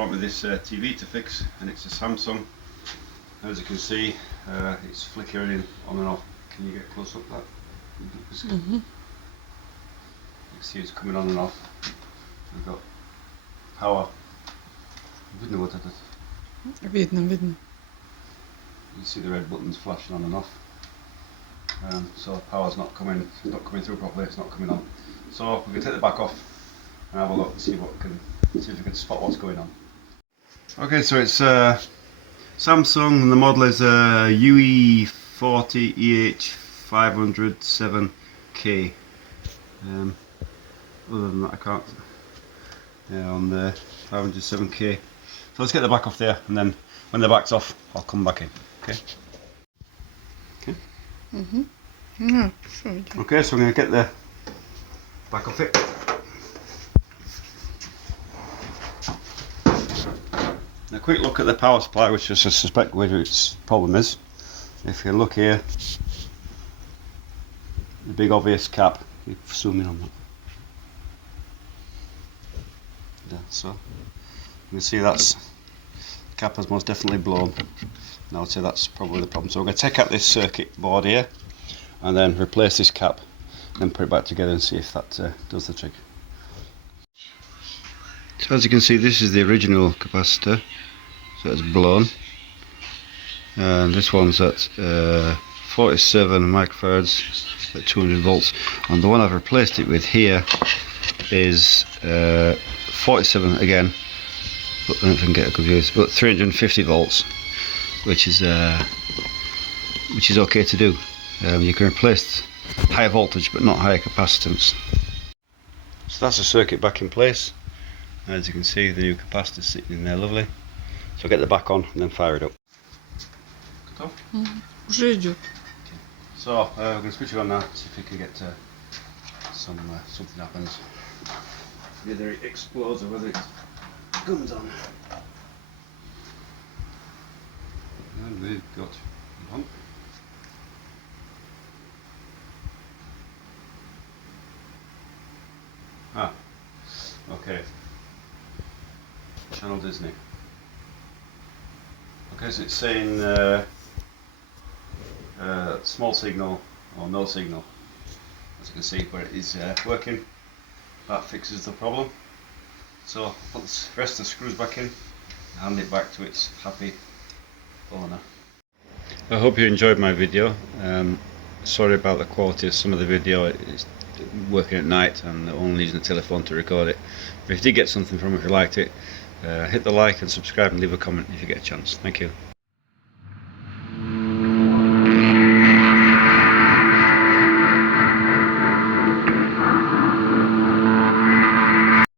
brought me this TV to fix, and it's a Samsung. As you can see, it's flickering on and off. Can you get close up that? Mm-hmm. You can see it's coming on and off. We've got power. Видно вот этот. Видно. You can see the red buttons flashing on and off. So power's not coming through properly. It's not coming on. So we can take the back off and have a look and see if we can spot what's going on. Okay, so it's Samsung, and the model is UE40EH507K. Other than that, I can't. Yeah, on the 507K. So let's get the back off there, and then when the back's off, I'll come back in. Okay. Okay. Mm-hmm. No, sure. Okay, so I'm going to get the back off it. A quick look at the power supply, which I suspect where its problem is. If you look here, the big obvious cap. You zoom in on that. Yeah, so you can see that's the cap has most definitely blown. And I would say that's probably the problem. So we're going to take out this circuit board here and then replace this cap, then put it back together and see if that does the trick. So as you can see, this is the original capacitor, so it's blown, and this one's at 47 microfarads at 200 volts, and the one I've replaced it with here is 47 again, but I don't know if I can get a good view, but 350 volts, which is okay to do. You can replace higher voltage but not higher capacitance. So that's the circuit back in place. As you can see, the new capacitor sitting in there lovely. So I'll get the back on and then fire it up. Уже идет. So we're going to switch it on now, see if we can get something happens. Whether it explodes or whether it comes on. And we've got one. Ah, okay. Channel Disney. Okay, so it's saying small signal or no signal. As you can see, where it is working, that fixes the problem. So put the rest of the screws back in and hand it back to its happy owner. I hope you enjoyed my video. Sorry about the quality of some of the video. It's working at night and only using the telephone to record it. But if you did get something from it, if you liked it, hit the like and subscribe and leave a comment if you get a chance. Thank you.